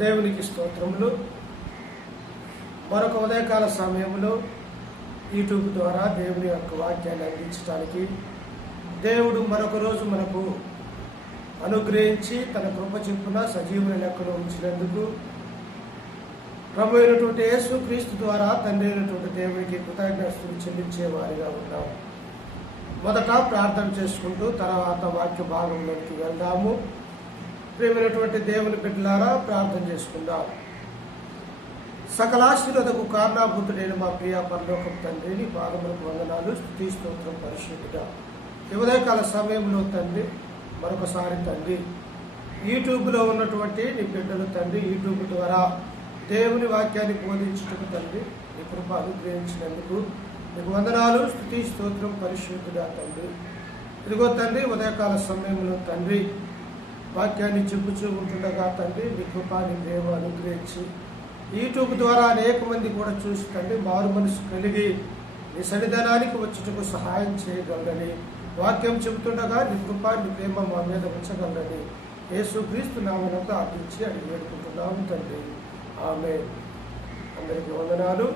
దేవునికి స్తోత్రములు. మరొక ఉదయకాల సమయంలో యూట్యూబ్ ద్వారా దేవుని యొక్క వాక్యాన్ని అందించడానికి దేవుడు మరొక రోజు మనకు అనుగ్రహించి తన కృప చొప్పున సజీవుల లెక్కలో ఉంచినందుకు ప్రభు అయినటువంటి యేసు క్రీస్తు ద్వారా తండ్రి అయినటువంటి దేవునికి కృతజ్ఞతలు చెల్లించే వారిగా ఉన్నాం. మొదట ప్రార్థన చేసుకుంటూ తర్వాత వాక్య భాగంలోకి వెళ్దాము. ప్రియమైనటువంటి దేవుని బిడ్డలారా, ప్రార్థన చేసుకుందాం. సకలాశీర్వదకు కారణాభూతుడైన మా ప్రియ పరలోకపు తండ్రిని పాదములకు వందనాలు, స్తుతి స్తోత్రం పరిశుద్ధుడా. ఉదయకాల సమయంలో తండ్రి మరొకసారి తండ్రి యూట్యూబ్లో ఉన్నటువంటి నీ బిడ్డలు తండ్రి యూట్యూబ్ ద్వారా దేవుని వాక్యాన్ని బోధించుటకు తండ్రి నీ కృప అనుగ్రహించినందుకు నీకు వందనాలు, స్తుతి స్తోత్రం పరిశుద్ధుడా తండ్రి. ఇదిగో తండ్రి ఉదయకాల సమయంలో తండ్రి వాక్యాన్ని చెప్పుచూ ఉంటుండగా తండ్రి నీ కృప నీ ప్రేమ అనుగ్రహించి యూట్యూబ్ ద్వారా అనేక మంది కూడా చూసి తండ్రి మారు మనసు కలిగి నీ సన్నిధానానికి వచ్చుటకు సహాయం చేయగలరని వాక్యం చెబుతుండగా నీ కృప నీ ప్రేమ మా మీద ఉంచగలరని యేసుక్రీస్తు నామమున ప్రార్థించి అడిగి వేడుకుంటున్నాము తండ్రి, ఆమేన్. అందరికీ వందనాలు.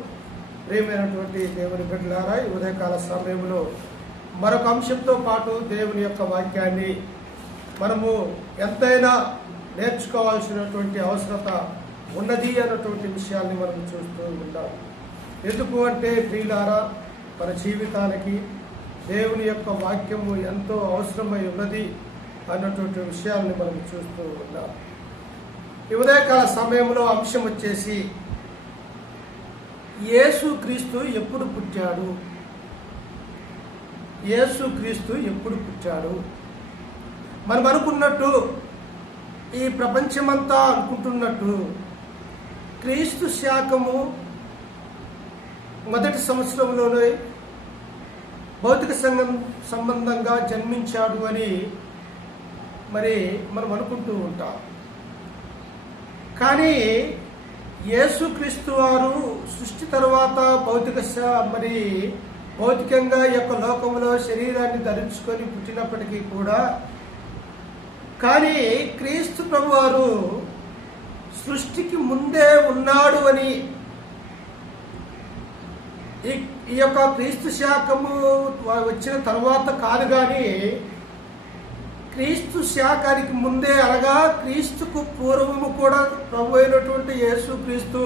ప్రియమైనటువంటి దేవుని బిడ్డలారా, ఈ ఉదయకాల సమయంలో మరొక అంశంతో పాటు దేవుని యొక్క వాక్యాన్ని మనము ఎంతైనా నేర్చుకోవాల్సినటువంటి అవసరత ఉన్నది అన్నటువంటి విషయాల్ని మనం చూస్తూ ఉంటాం. ఎందుకు అంటే ప్రియులారా, మన జీవితానికి దేవుని యొక్క వాక్యము ఎంతో అవసరమై ఉన్నది అన్నటువంటి విషయాల్ని మనం చూస్తూ ఉన్నాం. ఈ ఉదయకాల సమయంలో అంశం వచ్చేసి యేసుక్రీస్తు ఎప్పుడు పుట్టాడు? యేసుక్రీస్తు ఎప్పుడు పుట్టాడు? మనం అనుకున్నట్టు, ఈ ప్రపంచమంతా అనుకుంటున్నట్టు క్రీస్తు శాకము మొదటి సంవత్సరంలోనే భౌతిక సంబంధంగా జన్మించాడు అని మరి మనం అనుకుంటూ ఉంటాం. కానీ యేసుక్రీస్తు వారు సృష్టి తర్వాత భౌతికంగా ఈ యొక్క లోకంలో శరీరాన్ని ధరించుకొని పుట్టినప్పటికీ కూడా కానీ క్రీస్తు ప్రభు వారు సృష్టికి ముందే ఉన్నాడు అని, ఈ యొక్క క్రీస్తు శాకము వచ్చిన తర్వాత కాదు, కానీ క్రీస్తు శాకానికి ముందే అనగా క్రీస్తుకు పూర్వము కూడా ప్రభు అయినటువంటి యేసుక్రీస్తు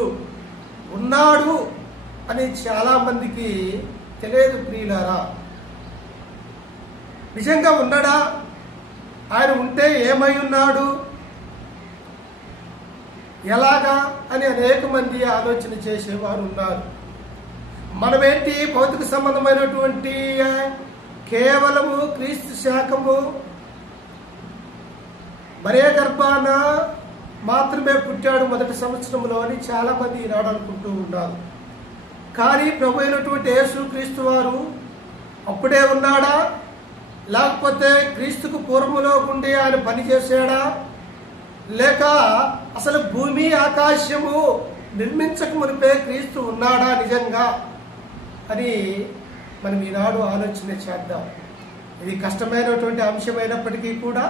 ఉన్నాడు అని చాలా మందికి తెలియదు. ప్రియులారా, నిజంగా ఉన్నాడా? ఆయన ఉంటే ఏమై ఉన్నాడు, ఎలాగా అని అనేక మంది ఆలోచన చేసేవారు ఉన్నారు. మనమేంటి, భౌతిక సంబంధమైనటువంటి కేవలము క్రీస్తు శాకము మరే గర్భాన మాత్రమే పుట్టాడు మొదటి సంవత్సరంలో అని చాలా మంది ఈనాడు అనుకుంటూ ఉన్నారు. కానీ ప్రభు అయినటువంటి యేసుక్రీస్తు వారు అప్పుడే ఉన్నాడా, లేకపోతే క్రీస్తుకు పూర్వములో ఉండి ఆయన పనిచేశాడా, లేక అసలు భూమి ఆకాశము నిర్మించక మునిపే క్రీస్తు ఉన్నాడా నిజంగా అని మనం ఈనాడు ఆలోచన చేద్దాం. ఇది కష్టమైనటువంటి అంశమైనప్పటికీ కూడా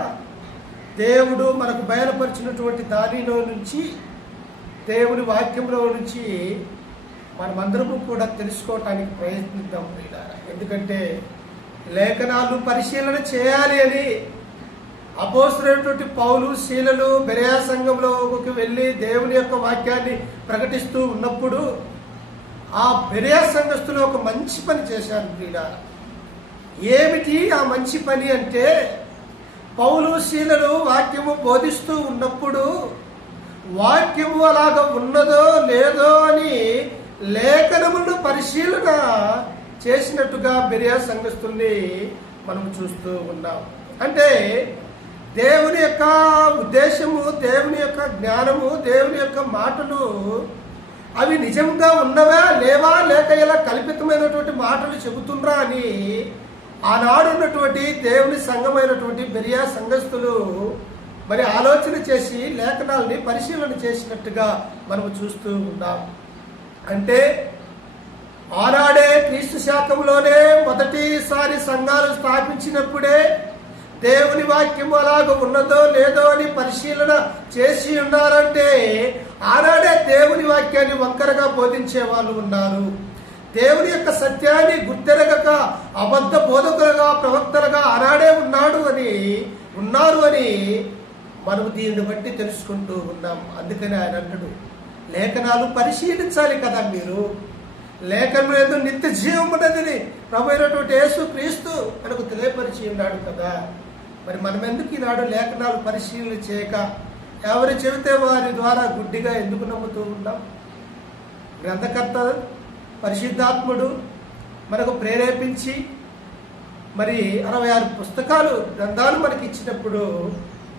దేవుడు మనకు బయలుపరిచినటువంటి దానిలో నుంచి, దేవుని వాక్యంలో నుంచి మనమందరము కూడా తెలుసుకోవటానికి ప్రయత్నిద్దాం ప్రియులారా. ఎందుకంటే లేఖనాలు పరిశీలన చేయాలి అని అపోస్తలుడైనటువంటి పౌలు, శీలలు బెరయా సంఘంలోకి వెళ్ళి దేవుని యొక్క వాక్యాన్ని ప్రకటిస్తూ ఉన్నప్పుడు ఆ బెరయా సంఘస్థులు ఒక మంచి పని చేశారు ప్రియులారా. ఏమిటి ఆ మంచి పని అంటే, పౌలు శీలలు వాక్యము బోధిస్తూ ఉన్నప్పుడు వాక్యము అలాగ ఉన్నదో లేదో అని లేఖనములను పరిశీలన చేసినట్టుగా బెరయా సంఘస్థుల్ని మనం చూస్తూ ఉన్నాం. అంటే దేవుని యొక్క ఉద్దేశము, దేవుని యొక్క జ్ఞానము, దేవుని యొక్క మాటలు అవి నిజంగా ఉన్నవా లేవా, లేక ఇలా కల్పితమైనటువంటి మాటలు చెబుతుండ్రా అని ఆనాడు ఉన్నటువంటి దేవుని సంఘమైనటువంటి బెరయా సంఘస్థులు మరి ఆలోచన చేసి లేఖనాలని పరిశీలన చేసినట్టుగా మనం చూస్తూ ఉన్నాం. అంటే ఆనాడే క్రీస్తు శాకంలోనే మొదటిసారి సంఘాలు స్థాపించినప్పుడే దేవుని వాక్యము అలాగ ఉన్నదో లేదో అని పరిశీలన చేసి ఉన్నారంటే ఆనాడే దేవుని వాక్యాన్ని వంకరగా బోధించే వాళ్ళు ఉన్నారు. దేవుని యొక్క సత్యాన్ని గుర్తెరగక అబద్ధ బోధకులుగా ప్రవక్తలుగా ఆనాడే ఉన్నారు అని మనము దీనిని బట్టి తెలుసుకుంటూ ఉన్నాం. అందుకని ఆయన అంటాడు, లేఖనాలు పరిశీలించాలి కదా మీరు. లేఖనం ఏదో నిత్య జీవం ఉన్నది ప్రభు అయినటువంటి యేసు క్రీస్తు మనకు తెలియపరిచి ఉన్నాడు కదా. మరి మనం ఎందుకు ఈనాడు లేఖనాలు పరిశీలన చేయక ఎవరు చెబితే వారి ద్వారా గుడ్డిగా ఎందుకు నమ్ముతూ ఉన్నాం? గ్రంథకర్త పరిశుద్ధాత్ముడు మనకు ప్రేరేపించి మరి 66 పుస్తకాలు గ్రంథాలు మనకి ఇచ్చినప్పుడు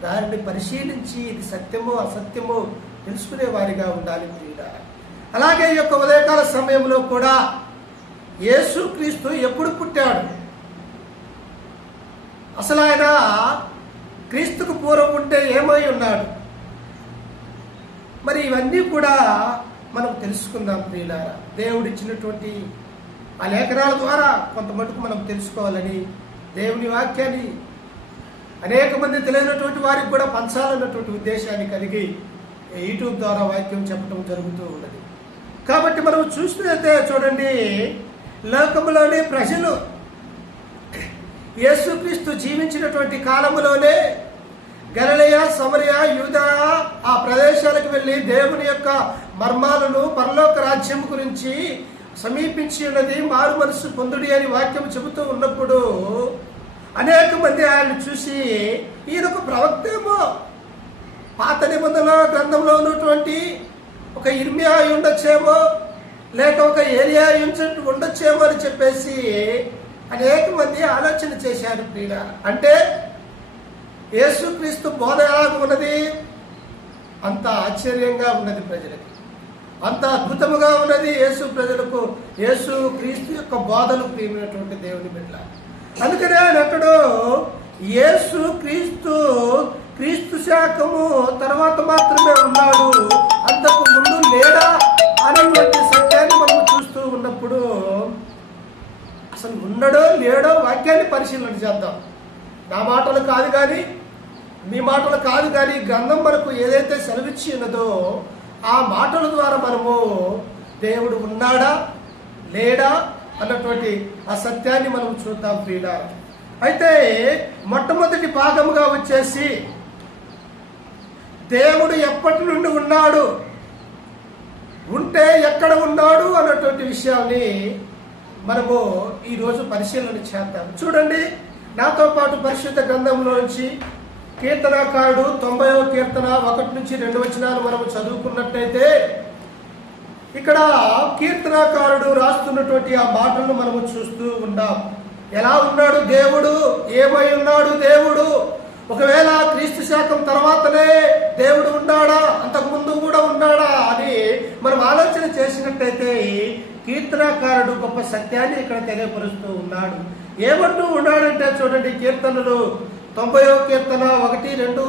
దానిని పరిశీలించి ఇది సత్యమో అసత్యమో తెలుసుకునే వారిగా ఉండాలి ప్రియులారా. అలాగే ఈ యొక్క ఉదయకాల సమయంలో కూడా యేసు క్రీస్తు ఎప్పుడు పుట్టాడు, అసలు ఆయన క్రీస్తుకు పూర్వం ఉంటే ఏమై ఉన్నాడు, మరి ఇవన్నీ కూడా మనం తెలుసుకుందాం ప్రియులారా. దేవుడిచ్చినటువంటి ఆ లేఖనాల ద్వారా కొంత మటుకు మనం తెలుసుకోవాలని, దేవుని వాక్యాన్ని అనేక మంది తెలియనటువంటి వారికి కూడా పంచాలన్నటువంటి ఉద్దేశాన్ని కలిగి యూట్యూబ్ ద్వారా వాక్యం చెప్పడం జరుగుతూ ఉన్నది. కాబట్టి మనం చూసినట్లయితే చూడండి, లోకంలోని ప్రజలు యేసుక్రీస్తు జీవించినటువంటి కాలంలోనే గలిలయ, సమరయ, యూదయ ఆ ప్రదేశాలకు వెళ్ళి దేవుని యొక్క మర్మాలను, పరలోక రాజ్యం గురించి సమీపించి ఉన్నది, మారు మనసు పొందుడి అని వాక్యం చెబుతూ ఉన్నప్పుడు అనేక మంది ఆయన్ని చూసి ఈయనొక ప్రవక్త ఏమో, పాత నిబంధనల గ్రంథంలో ఉన్నటువంటి ఒక ఇర్మియా ఉండొచ్చేమో, లేక ఒక ఏలియా ఉండొచ్చేమో అని చెప్పేసి అనేక మంది ఆలోచన చేశారు ప్రియుల. అంటే యేసుక్రీస్తు బోధ ఎలాగ ఉన్నది, అంత ఆశ్చర్యంగా ఉన్నది ప్రజలకి, అంత అద్భుతముగా ఉన్నది యేసు క్రీస్తు యొక్క బోధలు ప్రియమైనటువంటి దేవుని బిడ్డ. అందుకనే ఆయన అంటాడు, యేసు క్రీస్తు శాఖము తర్వాత మాత్రమే ఉన్నాడు, అంతకు ముందు లేడా అనేటువంటి సత్యాన్ని మనం చూస్తూ ఉన్నప్పుడు అసలు ఉన్నాడో లేడో వాక్యాన్ని పరిశీలన చేద్దాం. నా మాటలు కాదు కానీ, మీ మాటలు కాదు కానీ, గ్రంథం మనకు ఏదైతే సెలవిచ్చి ఉన్నదో ఆ మాటల ద్వారా మనము దేవుడు ఉన్నాడా లేడా అన్నటువంటి ఆ సత్యాన్ని మనం చూద్దాం ప్రియులారా. అయితే మొట్టమొదటి భాగముగా వచ్చేసి దేవుడు ఎప్పటి నుండి ఉన్నాడు, ఉంటే ఎక్కడ ఉన్నాడు అన్నటువంటి విషయాన్ని మనము ఈరోజు పరిశీలన చేద్దాం. చూడండి, నాతో పాటు పరిశుద్ధ గ్రంథంలోంచి కీర్తనాకారుడు 90వ కీర్తన 1 నుంచి 2 వచనాలు మనము చదువుకున్నట్టయితే ఇక్కడ కీర్తనాకారుడు రాస్తున్నటువంటి ఆ మాటలను మనము చూస్తూ ఉన్నాం. ఎలా ఉన్నాడు దేవుడు, ఏమై ఉన్నాడు దేవుడు, ఒకవేళ క్రీస్తు శాఖం తర్వాతనే దేవుడు ఉన్నాడా, అంతకుముందు కూడా ఉన్నాడా అని మనం ఆలోచన చేసినట్టయితే కీర్తనాకారుడు గొప్ప సత్యాన్ని ఇక్కడ తెలియపరుస్తూ ఉన్నాడు. ఏమంటూ ఉన్నాడంటే చూడండి, కీర్తనలు 90వ కీర్తన 1, 2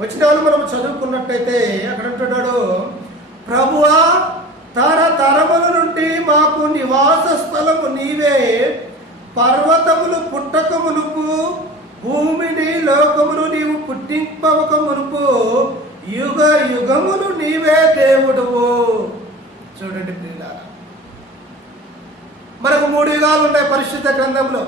వచనాలు మనం చదువుకున్నట్టయితే అక్కడ అంటున్నాడు, ప్రభువా తరతరముల నుండి మాకు నివాస స్థలము నీవే, పర్వతములు పుట్టక మునుపు, భూమిని లోకమును నీవు పుట్టింపక మునుపు, యుగ యుగములు నీవే దేవుడువు. చూడండి ప్రియులారా, మనకు 3 యుగాలు ఉన్నాయి పరిశుద్ధ గ్రంథంలో.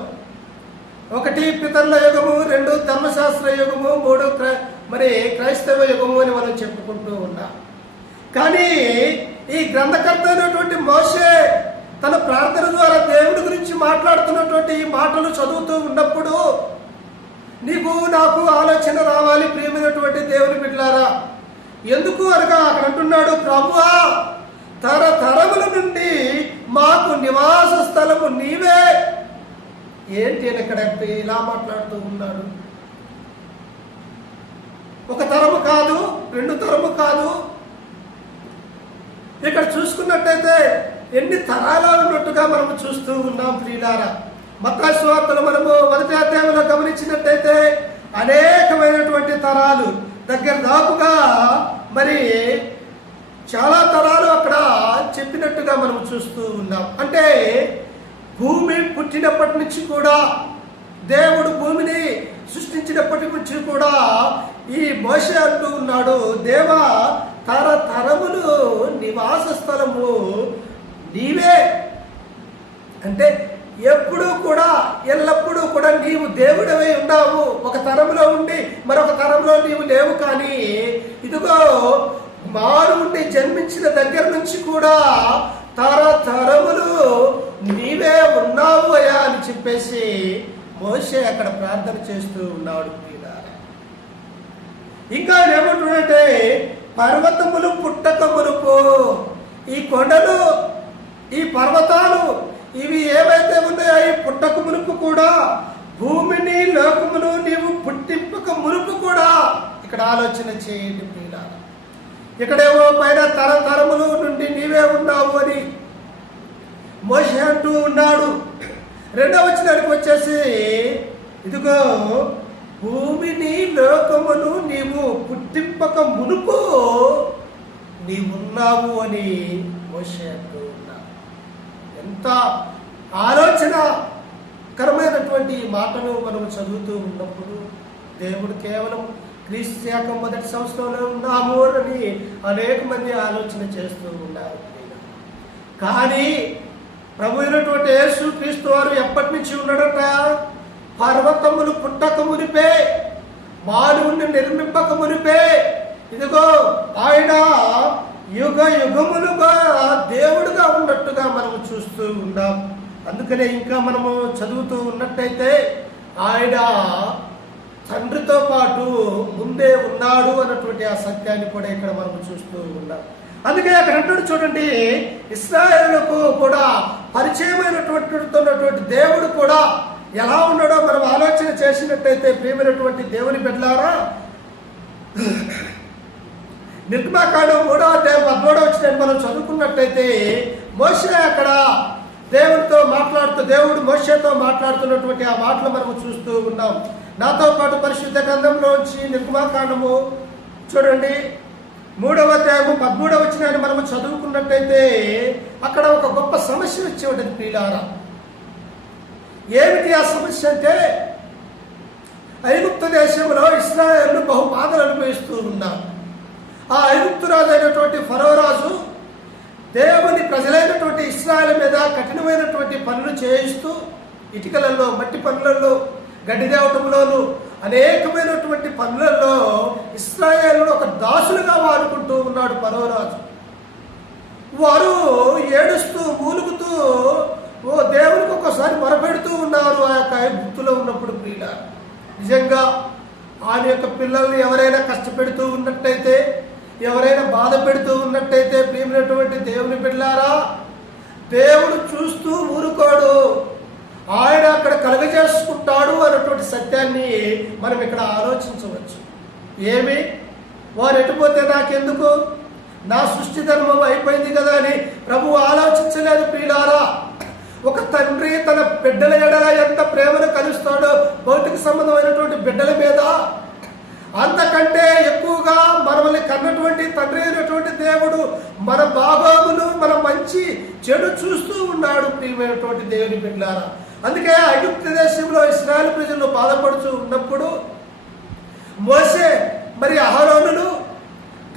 1 పితరుల యుగము, 2 ధర్మశాస్త్ర యుగము, 3 మరి క్రైస్తవ యుగము అని మనం చెప్పుకుంటూ ఉన్నాం. కానీ ఈ గ్రంథకర్త అయినటువంటి మోషే తన ప్రార్థన ద్వారా దేవుడి గురించి మాట్లాడుతున్నటువంటి ఈ మాటలు చదువుతూ ఉన్నప్పుడు నీకు నాకు ఆలోచన రావాలి ప్రియమైనటువంటి దేవుని బిడ్డలారా. ఎందుకు అనగా అక్కడ అంటున్నాడు, ప్రభువా తరతరముల నుండి మాకు నివాస స్థలము నీవే. ఏంటి అని ఇక్కడ ఇలా మాట్లాడుతూ ఉన్నాడు. ఒక తరము కాదు, 2 తరము కాదు, ఇక్కడ చూసుకున్నట్టయితే ఎన్ని తరాలు ఉన్నట్టుగా మనము చూస్తూ ఉన్నాం ప్రియులారా. మత్తయి సువార్తలో మనము 1వ అధ్యాయంలో గమనించినట్టయితే అనేకమైనటువంటి తరాలు, దగ్గర దాపుగా మరి చాలా తరాలు అక్కడ చెప్పినట్టుగా మనం చూస్తూ ఉన్నాం. అంటే భూమి పుట్టినప్పటి నుంచి కూడా దేవుడు భూమిని సృష్టించినప్పటి నుంచి కూడా ఈ మోషే అంటూ ఉన్నాడు, దేవా తరతరములు నివాస స్థలము నీవే. అంటే ఎప్పుడూ కూడా ఎల్లప్పుడూ కూడా నీవు దేవుడవై ఉన్నావు. ఒక తరంలో ఉండి మరొక తరంలో నీవు లేవు. కానీ ఇదిగో మానవుడిని జన్మించిన దగ్గర నుంచి కూడా తరతరములు నీవే ఉన్నావు అయ్యా అని చెప్పేసి మోషే అక్కడ ప్రార్థన చేస్తూ ఉన్నాడు. ఇంకా ఏమంటున్నాడంటే, పర్వతములు పుట్టక మునుపు ఈ కొండలు ఈ పర్వతాలు ఇవి ఏవైతే ఉన్నాయో ఈ పుట్టక మునుపు కూడా, భూమిని లోకమును నీవు పుట్టింపక మునుపు కూడా. ఇక్కడ ఆలోచన చేయండి ప్రియులారా, ఇక్కడేమో పైన తరతరములు నుండి నీవే ఉన్నావు అని మోషే అంటూ ఉన్నాడు. రెండవ వచనానికి వచ్చేసి, ఇదిగో భూమిని లోకమును నీవు పుట్టింపక మునుపు నీవున్నావు అని మోషే అంటూ ఉన్నాడు. ఎంత ఆలోచనకరమైనటువంటి మాటను మనం చదువుతూ ఉన్నప్పుడు, దేవుడు కేవలం క్రీస్తు శాఖం మొదటి సంవత్సరంలో ఉన్నాము అని అనేక మంది ఆలోచన చేస్తూ ఉన్నారు. కానీ ప్రభు అయినటువంటి యేసు క్రీస్తు వారు ఎప్పటి నుంచి ఉన్నాడట? పర్వతములు పుట్టక మునిపే, మానవుని నిర్మింపక మునిపే, ఇదిగో ఆయన యుగ యుగములుగా దేవుడుగా ఉన్నట్టుగా మనము చూస్తూ ఉన్నాం. అందుకనే ఇంకా మనము చదువుతూ ఉన్నట్టయితే ఆయన తండ్రితో పాటు ముందే ఉన్నాడు అన్నటువంటి ఆ సత్యాన్ని కూడా ఇక్కడ మనము చూస్తూ ఉన్నాం. అందుకే అక్కడ అంటాడు చూడండి, ఇశ్రాయేలుకు కూడా పరిచయమైనటువంటి దేవుడు కూడా ఎలా ఉన్నాడో మనం ఆలోచన చేసినట్టయితే, ప్రియమైనటువంటి దేవుని బిడ్డలారా, నిర్గమకాండం 3వ అధ్యాయం 13వ వచనం మనం చదువుకున్నట్టయితే, మోషే అక్కడ దేవుడితో మాట్లాడుతూ, దేవుడు మోషేతో మాట్లాడుతున్నటువంటి ఆ మాటలు మనము చూస్తూ ఉన్నాం. నాతో పాటు పరిశుద్ధ గ్రంథంలోంచి నిర్గమకాండము చూడండి 3వ అధ్యాయము 13వ వచనాన్ని మనము చదువుకున్నట్టయితే, అక్కడ ఒక గొప్ప సమస్య వచ్చి ఉంటుంది ప్రియులారా. ఏమిటి ఆ సమస్య అంటే, ఐగుప్తు దేశంలో ఇశ్రాయేలు బహు బాధలు అనుభవిస్తూ ఉన్నారు. ఆ ఐగుప్తు రాజు అయినటువంటి ఫరో రాజు దేవుని ప్రజలైనటువంటి ఇశ్రాయేలు మీద కఠినమైనటువంటి పనులు చేయిస్తూ, ఇటుకలలో, మట్టి పనులలో, గడ్డి దేవటంలోను అనేకమైనటువంటి పనులలో ఇశ్రాయేలును ఒక దాసులుగా వాడుకుంటూ ఉన్నాడు ఫరో రాజు. వారు ఏడుస్తూ మూలుగుతూ ఓ దేవునికి ఒకసారి మొరపెడుతూ ఉన్నారు ఆ యొక్క ఐగుప్తులో ఉన్నప్పుడు. ప్రియుల, నిజంగా ఆయన యొక్క పిల్లల్ని ఎవరైనా కష్టపెడుతూ ఉన్నట్టయితే, ఎవరైనా బాధ పెడుతూ ఉన్నట్టయితే, ప్రియమైనటువంటి దేవుని బిడ్డలారా, దేవుడు చూస్తూ ఊరుకోడు, ఆయన అక్కడ కలుగజేసుకుంటాడు అన్నటువంటి సత్యాన్ని మనం ఇక్కడ ఆలోచించవచ్చు. ఏమి, వారు ఎటుపోతే నాకెందుకు, నా సృష్టి ధర్మం అయిపోయింది కదా అని ప్రభువు ఆలోచించలేదు. ప్రియులారా, ఒక తండ్రి తన బిడ్డల ఎడల ఎంత ప్రేమను కలుస్తాడో భౌతిక సంబంధమైనటువంటి బిడ్డల మీద, అంతకంటే ఎక్కువగా మనల్ని కన్నటువంటి తండ్రి అయినటువంటి దేవుడు మన బాగోగులు, మన మంచి చెడు చూస్తూ ఉన్నాడు. ప్రియమైనటువంటి దేవుని బిడ్డలారా, అందుకే ఐగుప్తు దేశంలో ఇశ్రాయేలు ప్రజలు బాధపడుతూ ఉన్నప్పుడు మోషే మరి అహరోనులు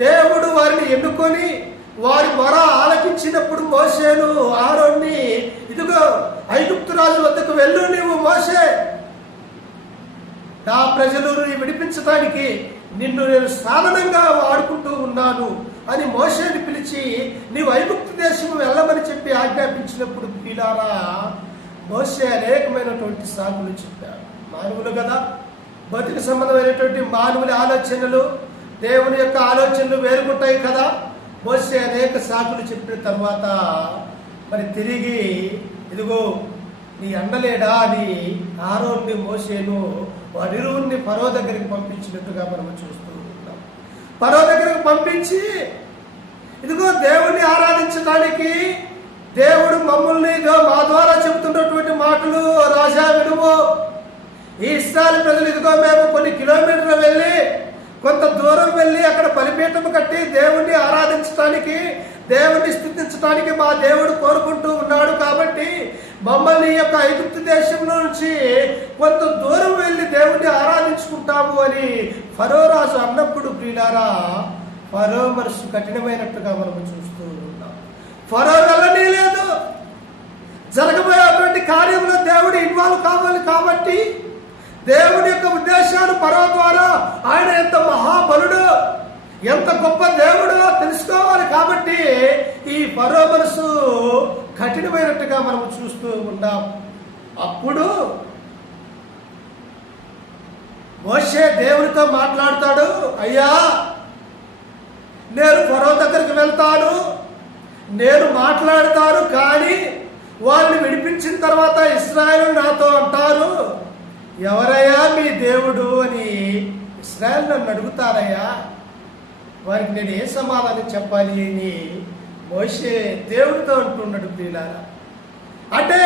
దేవుడు వారిని ఎన్నుకొని వారి మొర ఆలకించినప్పుడు మోషేను అహరోన్ని, ఇదిగో ఐగుప్తు రాజు వద్దకు వెళ్ళు, నీవు మోషే, నా ప్రజలు విడిపించడానికి నిన్ను నేను సాధనంగా వాడుకుంటూ ఉన్నాను అని మోషేని పిలిచి నీవు ఐగుప్తు దేశం వెళ్ళమని చెప్పి ఆజ్ఞాపించినప్పుడు ప్రియులారా, మోషే అనేకమైనటువంటి సాకులు చెప్పాడు. మానవులు కదా, భౌతిక సంబంధమైనటువంటి మానవుల ఆలోచనలు దేవుని యొక్క ఆలోచనలు వేరుకుంటాయి కదా. మోషే అనేక సాకులు చెప్పిన తర్వాత మరి తిరిగి, ఇదిగో నీ అన్నలేడా అని అహరోన్ని మోషేను వారిరువురిని ఫరో దగ్గరికి పంపించినట్టుగా మనం చూస్తూ ఉన్నాం. ఫరో దగ్గరికి పంపించి, ఇదిగో దేవుణ్ణి ఆరాధించడానికి దేవుడు మమ్మల్ని మా ద్వారా చెబుతున్నటువంటి మాటలు రాజా వినుము, ఈ ఇశ్రాయేలు ప్రజలు ఇదిగో మేము కొన్ని కిలోమీటర్లు వెళ్ళి కొంత దూరం వెళ్ళి అక్కడ బలిపీఠం కట్టి దేవుణ్ణి ఆరాధించడానికి, దేవుణ్ణి స్తుతించడానికి మా దేవుడు కోరుకుంటూ ఉన్నాడు. కాబట్టి మమ్మల్ని ఈ యొక్క ఐగుప్తు దేశంలో నుంచి కొంత దూరం వెళ్ళి దేవుణ్ణి ఆరాధించుకుంటాము అని ఫరో రాజు అన్నప్పుడు ప్రియులారా, ఫరో మనసు కఠినమైనట్టుగా మనం చూస్తూ ఉన్నాం. ఫరో వెళ్ళనే లేదు. జరగబోయేటువంటి కార్యంలో దేవుడు ఇన్వాల్వ్ కావాలి. కాబట్టి దేవుడి యొక్క ఉద్దేశాలు ఫరో ద్వారా ఆయన ఎంత మహాబలుడు, ఎంత గొప్ప దేవుడో తెలుసుకోవాలి. కాబట్టి ఈ ఫరో మనసు కఠినమైనట్టుగా మనం చూస్తూ ఉన్నాం. అప్పుడు మోషే దేవునితో మాట్లాడతాడు. అయ్యా, నేను ఫరో దగ్గరికి వెళ్తాను, నేను మాట్లాడతాను, కానీ వాళ్ళని విడిపించిన తర్వాత ఇశ్రాయేలు నాతో అంటారు, ఎవరయ్యా మీ దేవుడు అని ఇశ్రాయేలు నన్ను అడుగుతారయ్యా, వారికి నేను ఏ సమాధానం చెప్పాలి అని మోషే దేవుడితో అంటున్నాడు. ప్రియులారా, అంటే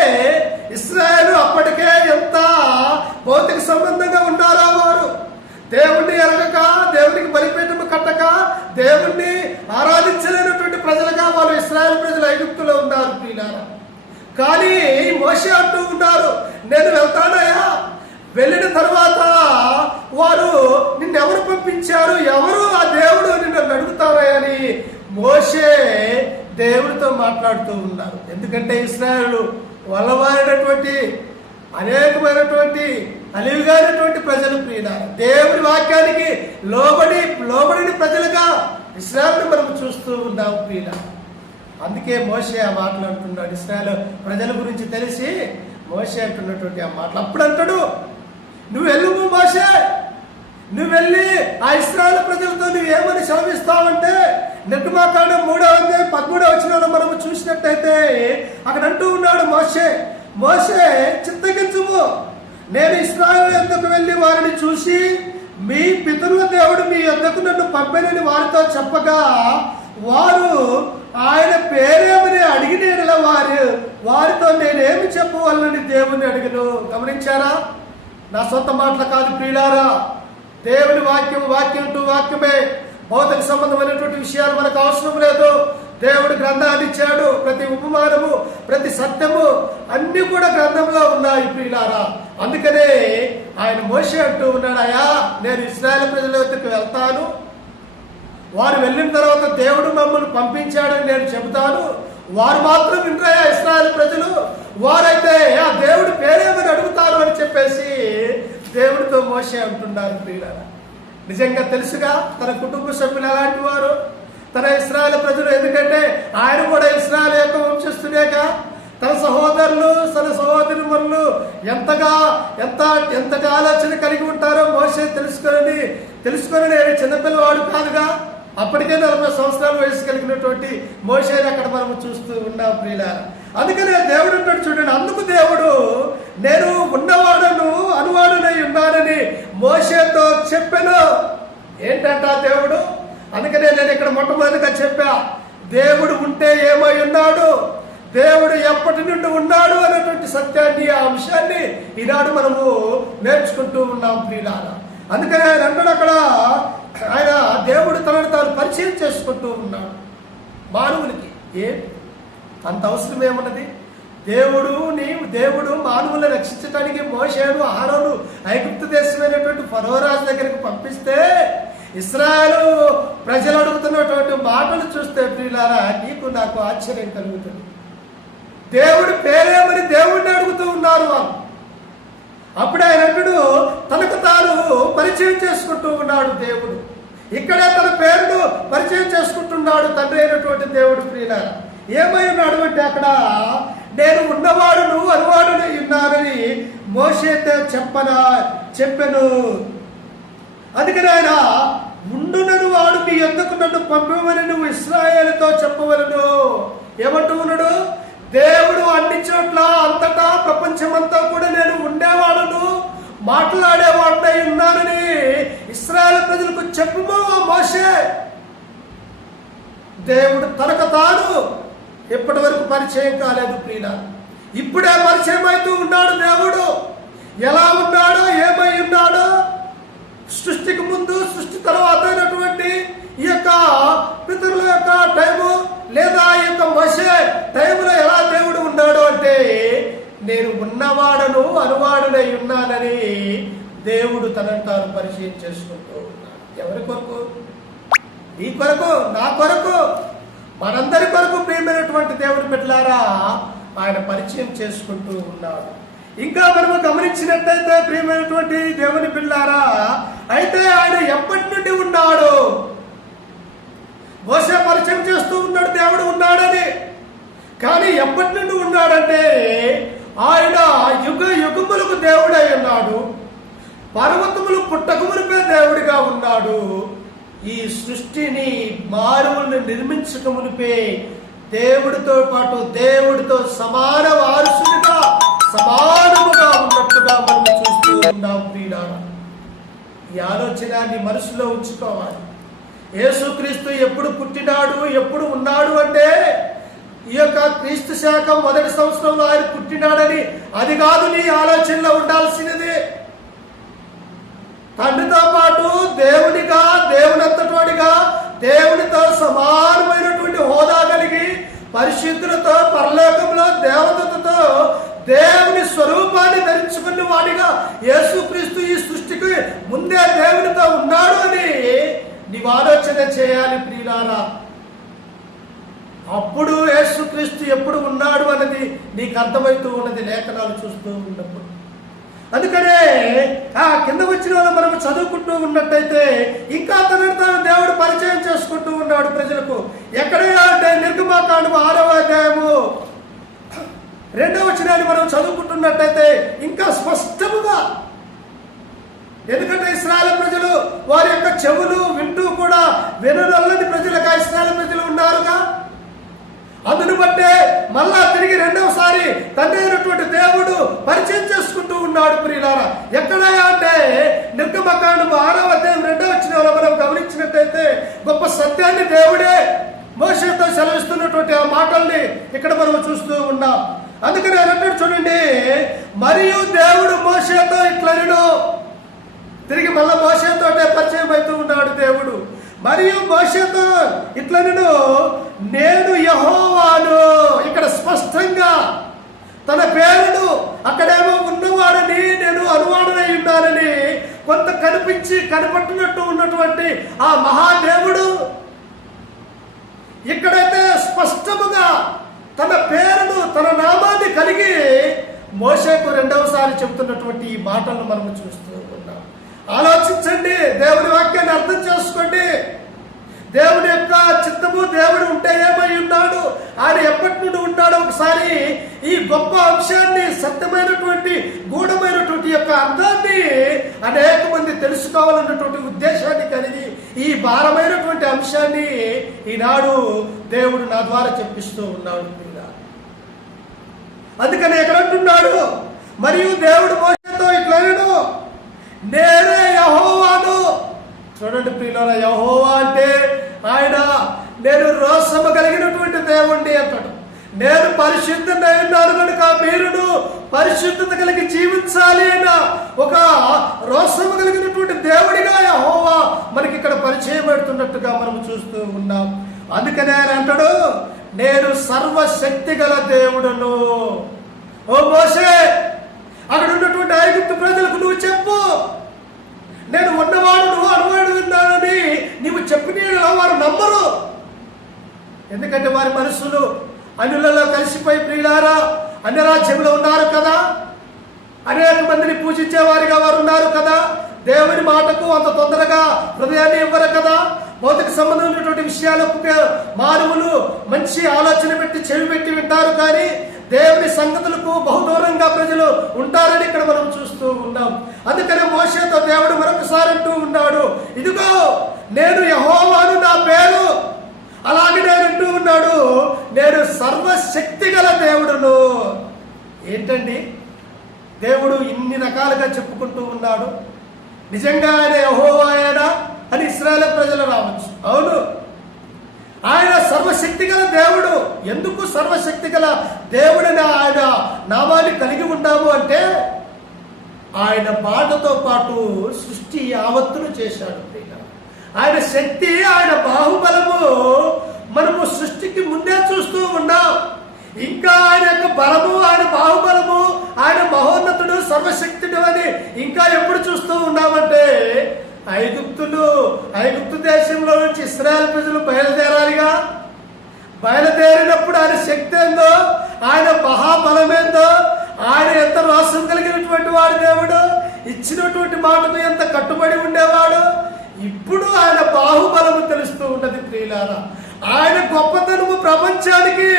ఇశ్రాయేలు అప్పటికే ఎంత భౌతిక సంబంధంగా ఉన్నారో వారు. దేవుణ్ణి ఎరగక, దేవునికి బలిపీఠము కట్టక, దేవుణ్ణి ఆరాధించలేనటువంటి ప్రజలుగా వాళ్ళు ఇశ్రాయేలు ప్రజలు ఐగుప్తులో ఉన్నారు ప్రియులారా. కానీ మోషే అంటూ ఉన్నారు, నేను వెళ్తానయ్యా, వెళ్ళిన తర్వాత వారు నిన్నెవరు పంపించారు, ఎవరు ఆ దేవుడు నిన్ను అడుగుతారయ్యా అని మోషే దేవుడితో మాట్లాడుతూ ఉన్నారు. ఎందుకంటే ఇశ్రాయేలు వల్లవారైనటువంటి అనేకమైనటువంటి అలివిగానటువంటి ప్రజలు ప్రియులారా, దేవుడి వాక్యానికి లోబడిని ప్రజలుగా ఇశ్రాయేలును మనం చూస్తూ ఉన్నాం ప్రియులారా. అందుకే మోషే ఆ మాటలు అంటున్నాడు. ఇశ్రాయేలు ప్రజల గురించి తెలిసి మోషే అంటున్నటువంటి ఆ మాటలు. అప్పుడు అంటాడు, నువ్వు వెళ్ళు మోషే, నువ్వు వెళ్ళి ఆ ఇశ్రాయేలు ప్రజలతో నువ్వు ఏమని సెలవిస్తావంటే, నిర్గమాకాండం 3:13 మనము చూసినట్టయితే అక్కడ అంటూ ఉన్నాడు మోషే చింతగించుము, నేను ఇశ్రాయేలు యొద్దకు వెళ్ళి వారిని చూసి మీ పితరుల దేవుడు మీ యొద్దకు నన్ను పంపెనని వారితో చెప్పగా, వారు ఆయన పేరేమని అడిగిన వారితో నేనేమి చెప్పవాలని దేవుని అడిగను. గమనించారా? నా సొంత మాటలు కాదు ప్రియులారా, దేవుని వాక్యం టు వాక్యమే. భౌతిక సంబంధమైనటువంటి విషయాలు మనకు అవసరం లేదు. దేవుడు గ్రంథాన్ని ఇచ్చాడు. ప్రతి ఉపమానము, ప్రతి సత్యము అన్ని కూడా గ్రంథంలో ఉన్నాయి ప్రియులారా. అందుకనే ఆయన మోషే అంటూ ఉన్నాడు, అయ్యా, నేను ఇశ్రాయేలు ప్రజల వద్దకు వెళ్తాను, వారు వెళ్ళిన తర్వాత దేవుడు మమ్మల్ని పంపించాడని నేను చెబుతాను, వారు మాత్రం వింటాయా ఇశ్రాయేలు ప్రజలు, వారైతే ఆ దేవుడి పేరేమని అడుగుతారు అని చెప్పేసి దేవుడితో మోషే అంటున్నారు ప్రియులారా. నిజంగా తెలుసుగా తన కుటుంబ సభ్యులు ఎలాంటి వారు, తన ఇశ్రాయేలు ప్రజలు. ఎందుకంటే ఆయన కూడా ఇశ్రాయేలు యొక్క వంశస్థుడేగా. తన సహోదరులు, తన సహోదరులు ఎంతగా ఆలోచన కలిగి ఉంటారో మోషే తెలుసుకొని నేను చిన్నపిల్లవాడు కాదుగా. అప్పటికే 40 సంవత్సరాల వయసు కలిగినటువంటి మోషేని అక్కడ మనం చూస్తూ ఉన్నాం ప్రియులారా. అందుకనే దేవుడు అంటాడు చూడండి, అందుకు దేవుడు నేను ఉన్నవాడను అనువాడునై ఉన్నానని మోషేతో చెప్పాను. ఏంటంట దేవుడు? అందుకనే నేను ఇక్కడ మొట్టమొదటిగా చెప్పా, దేవుడు ఉంటే ఏమై ఉన్నాడు, దేవుడు ఎప్పటి నుండి ఉన్నాడు అనేటువంటి సత్యాన్ని, ఆ అంశాన్ని ఈనాడు మనము నేర్చుకుంటూ ఉన్నాం ప్రియులారా. అందుకనే ఆయన అంటాడు అక్కడ, ఆయన దేవుడు తనను తాను పరిచయం చేసుకుంటూ ఉన్నాడు మానవునికి. అంత అవసరం ఏమున్నది? దేవుడు మానవులను రక్షించడానికి మోషేను ఆరోను ఐగుప్తు దేశమైనటువంటి ఫరో రాజు దగ్గరికి పంపిస్తే ఇశ్రాయేలు ప్రజలు అడుగుతున్నటువంటి మాటలు చూస్తే ప్రియులారా, నీకు నాకు ఆశ్చర్యం కలుగుతుంది. దేవుడి పేరేమని దేవుడిని అడుగుతూ ఉన్నారు వాళ్ళు. అప్పుడు ఆయన అంటుడు తనకు తాను పరిచయం చేసుకుంటూ ఉన్నాడు దేవుడు. ఇక్కడే తన పేరును పరిచయం చేసుకుంటున్నాడు తండ్రి అయినటువంటి దేవుడు ప్రియులారా. ఏమై ఉన్నాడు అంటే అక్కడ నేను ఉన్నవాడును అనువాడునై ఉన్నానని మోషేతో చెప్పెను. అందుకని ఆయన ఉండునను వాడు మీ యొద్దకు నన్ను పంపమని నువ్వు ఇశ్రాయేలుతో చెప్పవలను. ఏమంటూ ఉన్నాడు? దేవుడు అన్ని చోట్ల అంతటా ప్రపంచమంతా కూడా నేను ఉండేవాడును, మాట్లాడేవాడినై ఉన్నానని ఇశ్రాయేలు ప్రజలకు చెప్పుమో మోషే. దేవుడు తనకు తాను ఎప్పటి వరకు పరిచయం కాలేదు ప్రియుల, ఇప్పుడే పరిచయం అవుతూ ఉన్నాడు. దేవుడు ఎలా ఉన్నాడో, ఏమై ఉన్నాడో సృష్టికి ముందు సృష్టి తర్వాత అయినటువంటి ఈ యొక్క పితరుల యొక్క టైము లేదా ఈ యొక్క మోషే టైంలో ఎలా దేవుడు ఉన్నాడు అంటే నేను ఉన్నవాడను అనువాడనై ఉన్నానని దేవుడు తనను తాను పరిచయం చేసుకుంటూ ఉన్నాడు. ఎవరి కొరకు? నీ కొరకు, నా కొరకు, మనందరి కొరకు ప్రియమైనటువంటి దేవుని బిడ్డలారా ఆయన పరిచయం చేసుకుంటూ ఉన్నాడు. ఇంకా మనము గమనించినట్లయితే ప్రియమైనటువంటి దేవుని బిడ్డలారా, అయితే ఆయన ఎప్పటి నుండి ఉన్నాడు? మోసే పరిచయం చేస్తూ ఉన్నాడు దేవుడు ఉన్నాడని, కానీ ఎప్పటి నుండి ఉన్నాడంటే ఆయన యుగ యుగములకు దేవుడై ఉన్నాడు. పర్వతములు పుట్టకమునిపై దేవుడిగా ఉన్నాడు. ఈ సృష్టిని మానవుల్ని నిర్మించకమునిపే దేవుడితో పాటు దేవుడితో సమాన వారసుడిగా సమానముగా ఉన్నట్టుగా మనం చూస్తూ ఉన్నాం. ప్రియులారా, ఈ ఆలోచనాన్ని మనసులో ఉంచుకోవాలి. యేసుక్రీస్తు ఎప్పుడు పుట్టినాడు, ఎప్పుడు ఉన్నాడు అంటే ఈ యొక్క క్రీస్తు శాఖం మొదటి సంవత్సరంలో ఆయన పుట్టినాడని అది కాదు నీ ఆలోచనలో ఉండాల్సినది. తండ్రితో పాటు దేవునిగా, దేవునంతటివాడిగా, దేవునితో సమానమైనటువంటి హోదా కలిగి పరిశుద్ధులతో పరలోకంలో దేవతతో దేవుని స్వరూపాన్ని ధరించుకున్న వాడిగా యేసుక్రీస్తు ఈ సృష్టికి ముందే దేవునితో ఉన్నాడు అని నీవు ఆలోచన చేయాలి ప్రియులారా. అప్పుడు యేసుక్రీస్తు ఎప్పుడు ఉన్నాడు అన్నది నీకు అర్థమవుతూ ఉన్నది లేఖనాలు చూస్తూ ఉన్నప్పుడు. అందుకనే ఆ కింద వచ్చిన వాళ్ళు మనం చదువుకుంటూ ఉన్నట్టయితే ఇంకా తనను తాను దేవుడు పరిచయం చేసుకుంటూ ఉన్నాడు ప్రజలకు. ఎక్కడైనా అంటే నిర్గమాకాండము 6వ అధ్యాయము 2వ వచనాన్ని మనం చదువుకుంటున్నట్టయితే ఇంకా స్పష్టముగా, ఎందుకంటే ఇశ్రాయేలు ప్రజలు వారి యొక్క చెవులు వింటూ కూడా విననల్లని ప్రజలుగా ఇశ్రాయేలు ప్రజలు ఉన్నారుగా. అందును బట్టే మళ్ళా తిరిగి రెండవసారి తండ్రి అయినటువంటి దేవుడు పరిచయం చేసుకుంటూ ఉన్నాడు ప్రియులారా. ఎక్కడ అంటే నిర్గమకాండము 6వ అధ్యాయం 2వ వచనంలో మనం గమనించినట్టయితే గొప్ప సత్యాన్ని దేవుడే మోషేతో సెలవిస్తున్నటువంటి ఆ మాటల్ని ఇక్కడ మనం చూస్తూ ఉన్నాం. అందుకని అన్నట్టు చూడండి, మరియు దేవుడు మోషేతో ఇట్లనెను. తిరిగి మళ్ళా మోషేతో పరిచయం అవుతూ ఉన్నాడు దేవుడు. మరియు మోషేతో ఇట్లనెను, నేను యెహోవాను. ఇక్కడ స్పష్టంగా తన పేరును అక్కడేమో ఉన్నవాడని నేను అనువాడనై ఉన్నానని కొంత కనిపించి కనపట్టినట్టు ఉన్నటువంటి ఆ మహాదేవుడు ఇక్కడైతే స్పష్టముగా తన పేరును తన నామాన్ని కలిగి మోషేకు రెండవసారి చెబుతున్నటువంటి ఈ మాటలను మనము చూస్తూ ఉన్నాం. ఆలోచించండి, దేవుని వాక్యాన్ని అర్థం చేసుకోండి. దేవుని యొక్క చిత్తము దేవుడు ఉంటే ఏమై ఉన్నాడు, ఆయన ఎప్పటి నుండి ఉన్నాడు. ఒకసారి ఈ గొప్ప అంశాన్ని, సత్యమైనటువంటి గూఢమైనటువంటి యొక్క అర్థాన్ని అనేక మంది తెలుసుకోవాలన్నటువంటి ఉద్దేశాన్ని కలిగి ఈ భారమైనటువంటి అంశాన్ని ఈనాడు దేవుడు నా ద్వారా చెప్పిస్తూ ఉన్నాడు. అందుకని ఎక్కడంటున్నాడు, మరియు దేవుడు మోషేతో ఇట్లనెను, నేనే యెహోవాను. చూడండి ప్రియులారా, యెహోవా అంటే ఆయన నేను రోషము కలిగినటువంటి దేవుణ్ణి అంటాడు. నేను పరిశుద్ధంగా ఉన్నాను కనుక మీరును పరిశుద్ధత కలిగి జీవించాలి అన్న ఒక రోషము కలిగినటువంటి దేవుడిగా యెహోవా మనకి ఇక్కడ పరిచయం పెడుతున్నట్టుగా మనం చూస్తూ ఉన్నాం. అందుకనే ఆయన అంటాడు, నేను సర్వశక్తి గల దేవుడును. ఓ మోషే, అక్కడ ఉన్నటువంటి ఐగుప్తు ప్రజలకు నువ్వు చెప్పు, నేను ఉన్నవాడు నువ్వు అనువాడు ఉన్నానని నీవు చెప్పిన వారు నమ్మరు. ఎందుకంటే వారి మనసులు అన్యులలో కలిసిపోయి ప్రియులారా అన్య రాజ్యంలో ఉన్నారు కదా, అనేక మందిని పూజించే వారిగా వారు ఉన్నారు కదా, దేవుని మాటకు అంత తొందరగా హృదయాన్ని ఇవ్వరు కదా. భౌతిక సంబంధమైనటువంటి విషయాలకు మానవులు మంచి ఆలోచన పెట్టి చెవి పెట్టి వింటారు, కానీ దేవుని సంగతులకు బహుదూరంగా ప్రజలు ఉంటారని ఇక్కడ మనం చూస్తూ ఉన్నాం. అందుకనే మోషేతో దేవుడు మరొకసారి అంటూ ఉన్నాడు, ఇదిగో నేను యెహోవాను నా పేరు. అలాగే నేను అంటూ ఉన్నాడు, నేను సర్వశక్తి గల దేవుడును. ఏంటండి, దేవుడు ఇన్ని రకాలుగా చెప్పుకుంటూ ఉన్నాడు. నిజంగా ఆయన యెహోవాయేనా అని ఇశ్రాయేలు ప్రజలు రావచ్చు. అవును, ఆయన సర్వశక్తి గల దేవుడు. ఎందుకు సర్వశక్తి గల దేవుడని ఆయన నామాన్ని కలిగి ఉన్నాము అంటే ఆయన మాటతో పాటు సృష్టి యావత్తును చేశాడు. ఆయన శక్తి, ఆయన బాహుబలము మనము సృష్టికి ముందే చూస్తూ ఉన్నాం. ఇంకా ఆయన యొక్క బలము, ఆయన బాహుబలము, ఆయన మహోన్నతుడు, సర్వశక్తుడు అని ఇంకా ఎప్పుడు చూస్తూ ఉన్నామంటే ఐగుప్తు దేశంలో నుంచి ఇశ్రాయేలు ప్రజలు బయలుదేరాలిగా. బయలుదేరినప్పుడు ఆయన శక్తి ఏందో, ఆయన మహాబలమేందో, ఆయన ఎంత రోషం కలిగినటువంటి వాడు దేవుడు, ఇచ్చినటువంటి మాటకు ఎంత కట్టుబడి ఉండేవాడు. ఇప్పుడు ఆయన బాహుబలము తెలుస్తూ ఉన్నది ప్రియులారా. ఆయన గొప్పతనము ప్రపంచానికి,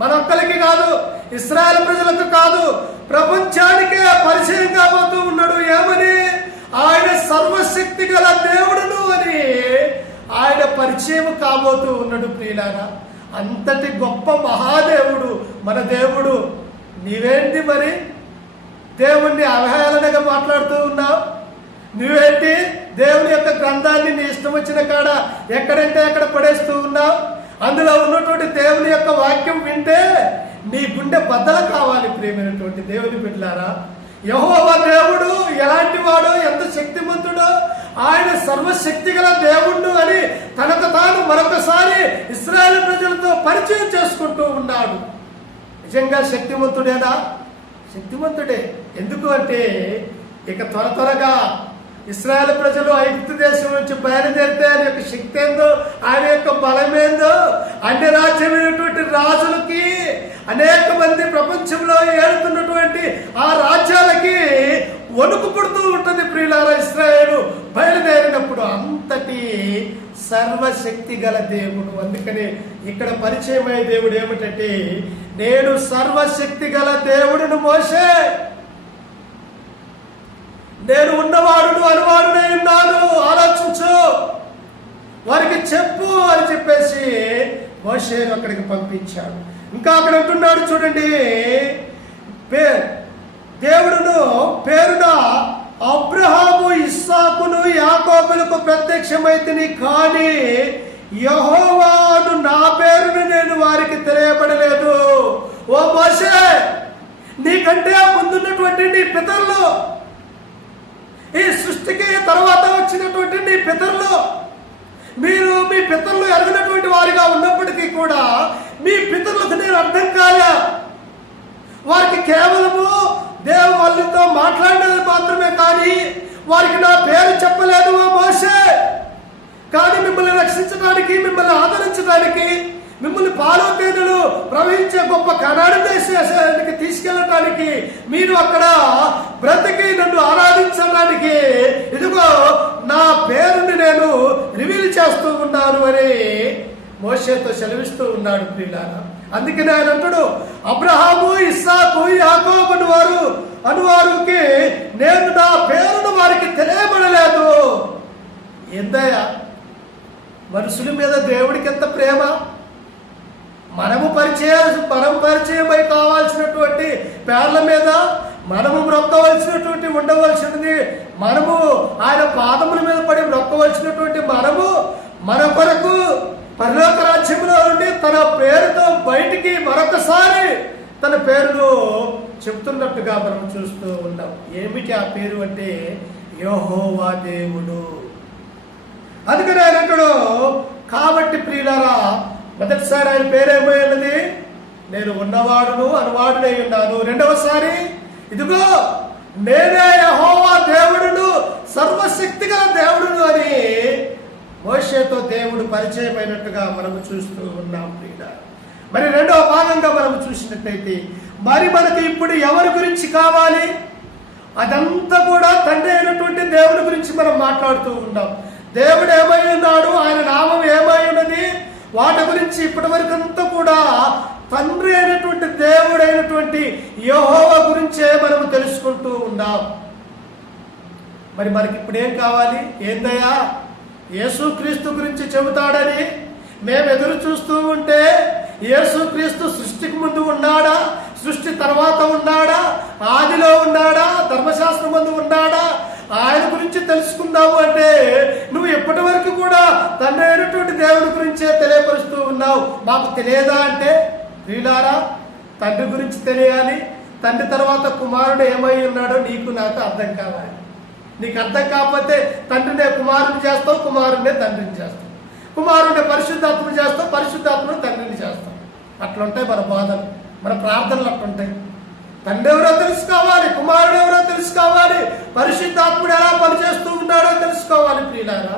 మనొక్కరికి కాదు, ఇశ్రాయేలు ప్రజలకు కాదు, ప్రపంచానికే పరిచయం కాబోతూ ఉన్నాడు. ఏమని? ఆయన సర్వశక్తి గల దేవుడును అని ఆయన పరిచయం కాబోతూ ఉన్నాడు ప్రియులారా. అంతటి గొప్ప మహాదేవుడు మన దేవుడు. నీవేంటి మరి దేవుణ్ణి అవహేళనగా మాట్లాడుతూ ఉన్నావు? నువ్వేంటి దేవుని యొక్క గ్రంథాన్ని నీ ఇష్టం వచ్చిన కాడ ఎక్కడంటే ఎక్కడ పడేస్తూ ఉన్నావు? అందులో ఉన్నటువంటి దేవుని యొక్క వాక్యం వింటే నీ గుండె బద్దలు కావాలి ప్రియమైనటువంటి దేవుని బిడ్డలారా. యెహోవా దేవుడు ఎలాంటి వాడో, ఎంత శక్తిమంతుడో, ఆయన సర్వశక్తి గల దేవుడు అని తనకు తాను మరొకసారి ఇశ్రాయేలు ప్రజలతో పరిచయం చేసుకుంటూ ఉన్నాడు. నిజంగా శక్తివంతుడేనా? శక్తివంతుడే. ఎందుకు అంటే ఇక త్వరగా ఇశ్రాయేలు ప్రజలు ఐగుప్తు దేశం నుంచి బయలుదేరితే ఆయన యొక్క శక్తి ఏందో, ఆయన యొక్క బలమేందో, అన్ని రాజ్యమైనటువంటి రాజులకి, అనేక మంది ప్రపంచంలో ఏలుతున్నటువంటి ఆ రాజ్యాలకి వణుకు పుడుతూ ఉంటుంది ప్రియులారా. ఇశ్రాయేలు బయలుదేరినప్పుడు అంతటి సర్వశక్తి గల దేవుడు. అందుకని ఇక్కడ పరిచయమయ్యే దేవుడు ఏమిటంటే, నేను సర్వశక్తి గల దేవుడును మోషే, నేను ఉన్నవాడును అనువాడునై ఉన్నాను, ఆలోచించు, వారికి చెప్పు అని చెప్పేసి మోషేను అక్కడికి పంపించాడు. ఇంకా అక్కడ అంటున్నాడు చూడండి, దేవుడును పేరున అబ్రహాము, ఇస్సాకును, యాకోబులకు ప్రత్యక్షమైతిని, కానీ యెహోవాను నా పేరును నేను వారికి తెలియబడలేదు. ఓ మోషే, నీకంటే ముందున్నటువంటి నీ పితరులు, ఈ సృష్టికి తర్వాత వచ్చినటువంటి నీ పితరులు, మీరు మీ పితరులు ఎరగినటువంటి వారిగా ఉన్నప్పటికీ కూడా మీ పితరులకు నేను అర్థం కాలే. వారికి కేవలము దేవుళ్ళతో మాట్లాడినది మాత్రమే, కానీ వారికి నా పేరు చెప్పలేదు ఓ మోషే. కానీ మిమ్మల్ని రక్షించడానికి, మిమ్మల్ని ఆదరించడానికి, మిమ్మల్ని పాలు తేనెలు ప్రవహించే గొప్ప కనాడు దేశానికి తీసుకెళ్ళటానికి, మీరు అక్కడ బ్రతికి నన్ను ఆరాధించడానికి ఇదిగో నా పేరుని నేను రివీల్ చేస్తూ ఉన్నాను అని మోషేతో సెలవిస్తూ ఉన్నాడు ప్రియులారా. అందుకని ఆయన అంటాడు, అబ్రహాము, ఇస్సాకు, యాకోబు అనువారికి నేను నా పేరును వారికి తెలియబడలేదు. ఏందయ్యా, మనుషుల మీద దేవుడికి ఎంత ప్రేమ! మనం పరిచయమై కావాల్సినటువంటి పేర్ల మీద మనము మ్రొక్కవలసినటువంటి ఉండవలసినది, మనము ఆయన పాదముల మీద పడి మ్రొక్కవలసినటువంటి మనము మన కొరకు పరలోక రాజ్యంలో ఉండి తన పేరుతో బయటికి మరొకసారి తన పేరును చెప్తున్నట్టుగా మనం చూస్తూ ఉన్నాం. ఏమిటి ఆ పేరు అంటే యెహోవా దేవుడు. అందుకని ఆయన అంటాడు, కాబట్టి ప్రియులారా, మొదటిసారి ఆయన పేరేమై ఉన్నది, నేను ఉన్నవాడును అనువాడునై ఉన్నాను. రెండవసారి ఇదిగో నేనే యెహోవా దేవుడును, సర్వశక్తిగా దేవుడును అని మోషేతో దేవుడు పరిచయమైనట్టుగా మనము చూస్తూ ఉన్నాం ప్రియులారా. మరి రెండవ భాగంగా మనం చూసినట్లయితే, మరి మనకి ఇప్పుడు ఎవరి గురించి కావాలి? అదంతా కూడా తండ్రి అయినటువంటి దేవుడి గురించి మనం మాట్లాడుతూ ఉన్నాం. దేవుడు ఏమై ఉన్నాడు, ఆయన నామం ఏమై ఉన్నది, వాటి గురించి ఇప్పటి వరకు అంతా కూడా తండ్రి అయినటువంటి దేవుడైనటువంటి యెహోవా గురించే మనము తెలుసుకుంటూ ఉన్నాం. మరి మనకి ఇప్పుడు ఏం కావాలి? ఏందయ్యా, యేసుక్రీస్తు గురించి చెబుతాడని మేము ఎదురు చూస్తూ ఉంటే, యేసుక్రీస్తు సృష్టికి ముందు ఉన్నాడా, సృష్టి తర్వాత ఉన్నాడా, ఆదిలో ఉన్నాడా, ధర్మశాస్త్రం ముందు ఉన్నాడా, ఆయన గురించి తెలుసుకుందాము అంటే నువ్వు ఎప్పటి వరకు కూడా తండ్రి అయినటువంటి దేవుడి గురించే తెలియపరుస్తూ ఉన్నావు. మాకు తెలియదా అంటే, ప్రియులారా, తండ్రి గురించి తెలియాలి, తండ్రి తర్వాత కుమారుడు ఏమై ఉన్నాడో నీకు నాకు అర్థం కావాలి. నీకు అర్థం కాకపోతే తండ్రినే కుమారుని చేస్తావు, కుమారునే తండ్రిని చేస్తావు, కుమారుని పరిశుద్ధాత్మను చేస్తావు, పరిశుద్ధాత్మను తండ్రిని చేస్తావు. అట్లుంటాయి మన బోధలు, మన ప్రార్థనలు అట్లుంటాయి. తండ్రి ఎవరో తెలుసుకోవాలి, కుమారుడు ఎవరో తెలుసుకోవాలి, పరిశుద్ధాత్ముడు ఎలా పనిచేస్తూ ఉన్నాడో తెలుసుకోవాలి ప్రియులారా.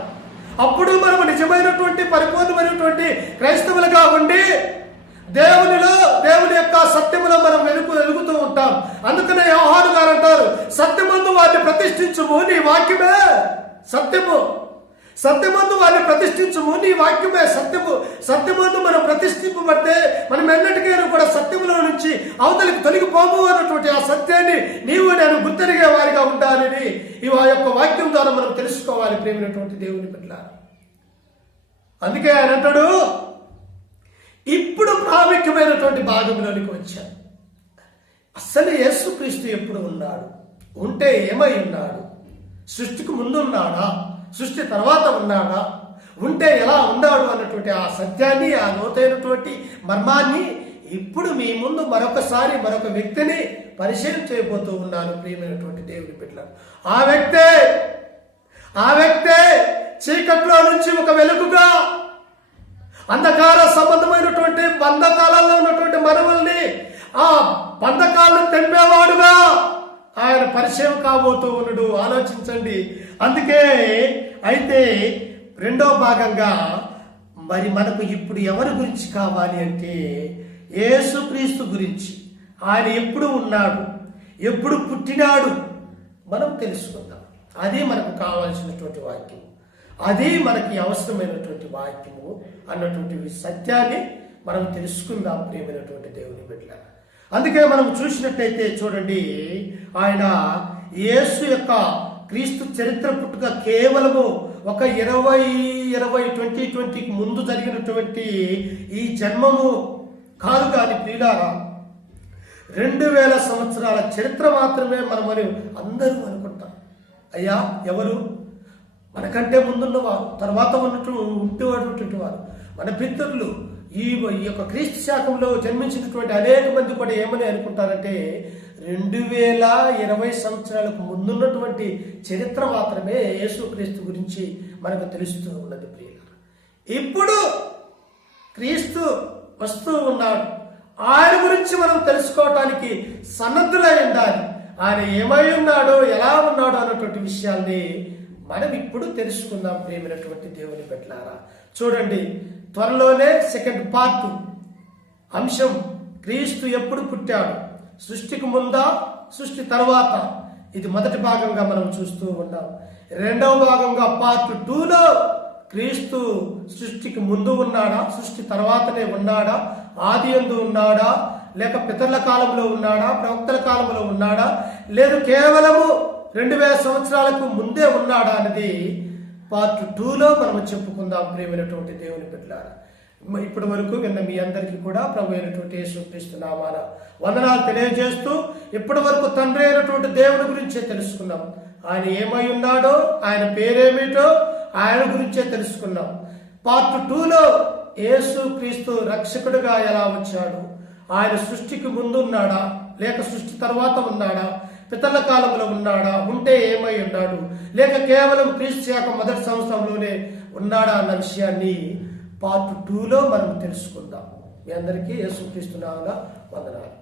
అప్పుడు మనము నిజమైనటువంటి పరిపూర్ణమైనటువంటి క్రైస్తవులుగా ఉండి దేవుని యొక్క సత్యములో మనం వెలుగుతూ ఉంటాం. అందుకనే యోహాను గారు అంటారు, సత్యమందు వారిని ప్రతిష్ఠించుము, నీ వాక్యమే సత్యము. సత్యమందు వారిని ప్రతిష్ఠించుము, నీ వాక్యమే సత్యము. సత్యమందు మనం ప్రతిష్ఠింపబడితే మనం ఎన్నటికైనా కూడా సత్యములో నుంచి అవతలికి తొలగిపోము అన్నటువంటి ఆ సత్యాన్ని నీవు నేను గుర్తెరిగే వారిగా ఉండాలని ఆ యొక్క వాక్యం ద్వారా మనం తెలుసుకోవాలి ప్రేమైనటువంటి దేవుని బిడ్డ. అందుకే ఆయన అంటాడు, ఇప్పుడు ప్రాముఖ్యమైనటువంటి భాగంలోనికి వచ్చాను. అసలు యేసుక్రీస్తు ఎప్పుడు ఉన్నాడు, ఉంటే ఏమై ఉన్నాడు, సృష్టికి ముందు ఉన్నాడా, సృష్టి తర్వాత ఉన్నాడా, ఉంటే ఎలా ఉన్నాడు అన్నటువంటి ఆ సత్యాన్ని, ఆ లోతైనటువంటి మర్మాన్ని ఇప్పుడు మీ ముందు మరొక వ్యక్తిని పరిచయం చేయబోతూ ఉన్నాను ప్రియమైనటువంటి దేవుని బిడ్డలు. ఆ వ్యక్తే చీకట్లో నుంచి ఒక వెలుగుగా, అంధకార సంబంధమైనటువంటి బంధకాలలో ఉన్నటువంటి మనవల్ని ఆ బంధకాలను తెంపేవాడుగా ఆయన పరిచయం కాబోతూ ఉన్నాడు. ఆలోచించండి. అందుకే అయితే రెండో భాగంగా మరి మనకు ఇప్పుడు ఎవరి గురించి కావాలి అంటే యేసుక్రీస్తు గురించి. ఆయన ఎప్పుడు ఉన్నాడు, ఎప్పుడు పుట్టినాడు మనం తెలుసుకుందాం. అది మనకు కావాల్సినటువంటి వాక్యం, అది మనకి అవసరమైనటువంటి వాక్యము అన్నటువంటి సత్యాన్ని మనం తెలుసుకుందాం ప్రియమైనటువంటి దేవుని బిడ్డ. అందుకే మనం చూసినట్టయితే చూడండి, ఆయన యేసు యొక్క క్రీస్తు చరిత్ర పుట్టుక కేవలము ఒక 2020కి ముందు జరిగినటువంటి ఈ జన్మము కాదు. కానీ ప్రియులారా, 2000 సంవత్సరాల చరిత్ర మాత్రమే మనమని అందరూ అనుకుంటాం. అయ్యా ఎవరు? మనకంటే ముందున్నవారు, తర్వాత ఉంటేటువంటి వారు, మన పితరులు, ఈ యొక్క క్రీస్తు శాఖంలో జన్మించినటువంటి అనేక మంది కూడా ఏమని అనుకుంటారంటే 2020 సంవత్సరాలకు ముందున్నటువంటి చరిత్ర మాత్రమే యేసుక్రీస్తు గురించి మనకు తెలుస్తూ ఉన్నది ప్రియులారా. ఇప్పుడు క్రీస్తు వస్తూ ఉన్నాడు, ఆయన గురించి మనం తెలుసుకోవటానికి సన్నద్ధులై ఉండాలి. ఆయన ఏమై ఉన్నాడో, ఎలా ఉన్నాడో అన్నటువంటి విషయాల్ని మనం ఇప్పుడు తెలుసుకుందాం ప్రియమైనటువంటి దేవుని బిడ్డలారా. చూడండి, త్వరలోనే సెకండ్ పార్ట్ అంశం, క్రీస్తు ఎప్పుడు పుట్టాడు, సృష్టికి ముందా, సృష్టి తర్వాత. ఇది మొదటి భాగంగా మనం చూస్తూ ఉన్నాం. రెండవ భాగంగా పార్ట్ 2లో క్రీస్తు సృష్టికి ముందు ఉన్నాడా, సృష్టి తర్వాతనే ఉన్నాడా, ఆది యందు ఉన్నాడా, లేక పితరుల కాలంలో ఉన్నాడా, ప్రవక్తల కాలంలో ఉన్నాడా, లేదు కేవలము 2000 సంవత్సరాలకు ముందే ఉన్నాడా అనేది పార్ట్ 2లో మనం చెప్పుకుందాం ప్రియమైనటువంటి దేవుని బిడ్డలారా. ఇప్పటి వరకు విన్న మీ అందరికీ కూడా ప్రభు అయినటువంటి యేసుక్రీస్తు నామాన వందనాలు తెలియజేస్తూ, ఇప్పటి వరకు తండ్రి అయినటువంటి దేవుని గురించే తెలుసుకున్నాం. ఆయన ఏమై ఉన్నాడో, ఆయన పేరేమిటో, ఆయన గురించే తెలుసుకున్నాం. పార్ట్ 2లో యేసుక్రీస్తు రక్షకుడిగా ఎలా వచ్చాడు, ఆయన సృష్టికి ముందు ఉన్నాడా, లేక సృష్టి తర్వాత ఉన్నాడా, పితరుల కాలంలో ఉన్నాడా, ఉంటే ఏమై ఉన్నాడు, లేక కేవలం క్రీస్తు శాఖ మొదటి సంవత్సరంలోనే ఉన్నాడా అన్న విషయాన్ని పార్ట్ 2లో మనం తెలుసుకుందాం. మీ అందరికీ యేసుక్రీస్తు నామమున వందనాలు.